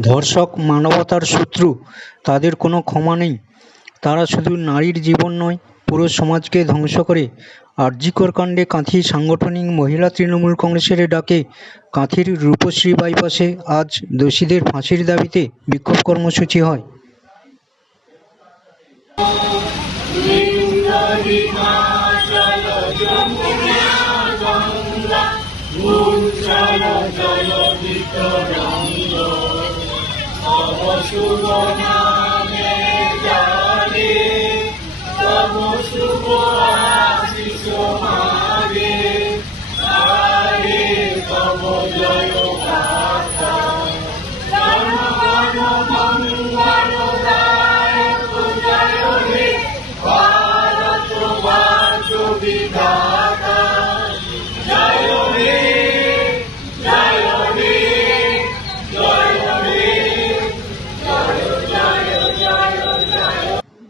ধর্ষক মানবতার শত্রু, তাদের কোনো ক্ষমা নেই। তারা শুধু নারীর জীবন নয়, পুরো সমাজকে ধ্বংস করে। আরজিকর কাণ্ডে কাঁথি সাংগঠনিক মহিলা তৃণমূল কংগ্রেসের ডাকে কাঁথির রূপশ্রী বাইপাসে আজ দোষীদের ফাঁসির দাবিতে বিক্ষোভ কর্মসূচি হয়। শুভ নামে জানে তব শুভ আশিস মারে আরে তব জয় গাতা গণ গণ মঙ্গল গায়ক জয় হে ভারত বাজ বিধান